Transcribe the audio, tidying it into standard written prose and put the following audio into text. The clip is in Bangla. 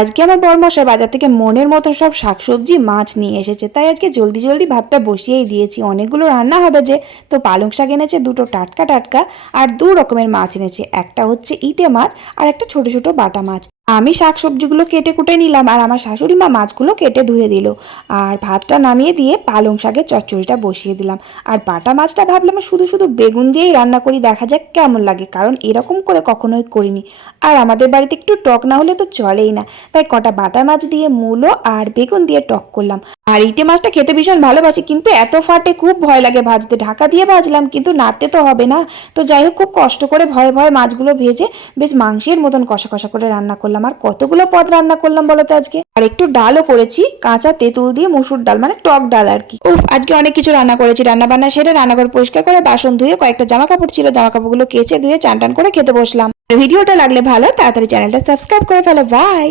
আজকে আমার বরমশাই বাজার থেকে মনের মতন সব শাকসবজি মাছ নিয়ে এসেছে, তাই আজকে জলদি জলদি ভাতটা বসিয়েই দিয়েছি। অনেকগুলো রান্না হবে যে, তো পালং শাক এনেছে দুটো টাটকা টাটকা, আর দু রকমের মাছ এনেছে। একটা হচ্ছে ইটে মাছ আর একটা ছোট ছোট বাটা মাছ। আমি শাকসবজিগুলো কেটে কুটে নিলাম, আর আমার শাশুড়ি মা মাছগুলো কেটে ধুয়ে দিল। আর ভাতটা নামিয়ে দিয়ে পালং শাকের চচ্চড়িটা বসিয়ে দিলাম। আর বাটা মাছটা ভাবলাম শুধু শুধু বেগুন দিয়েই রান্না করি, দেখা যাক কেমন লাগে, কারণ এরকম করে কখনোই করিনি। আর আমাদের বাড়িতে একটু টক না হলে তো চলেই না, তাই কটা বাটা মাছ দিয়ে মূলো আর বেগুন দিয়ে টক করলাম। আর ইটে মাছটা খেতে ভীষণ ভালোবাসি, কিন্তু এত ফাটে, খুব ভয় লাগে ভাজতে। ঢাকা দিয়ে ভাজলাম, কিন্তু নাড়তে তো হবে না। তো যাই হোক, খুব কষ্ট করে ভয়ে ভয়ে মাছগুলো ভেজে বেশ মাংসের মতন কষা কষা করে রান্না করলাম। আর কতগুলো পদ রান্না করলাম বলো তো আজকে। আর একটু ডালও করেছি, কাঁচা তেঁতুল দিয়ে মুসুর ডাল, মানে টক ডাল আর কি। উফ, আজকে অনেক কিছু রান্না করেছি। রান্না বান্না সেরে রান্নাঘর পরিষ্কার করে বাসন ধুয়ে কয়েকটা জামা কাপড় ছিল, জামা কাপড়গুলো কেচে ধুয়ে চান টান করে খেতে বসলাম। ভিডিওটা লাগলে ভালো, তাড়াতাড়ি চ্যানেলটা সাবস্ক্রাইব করে ফেলো। বাই।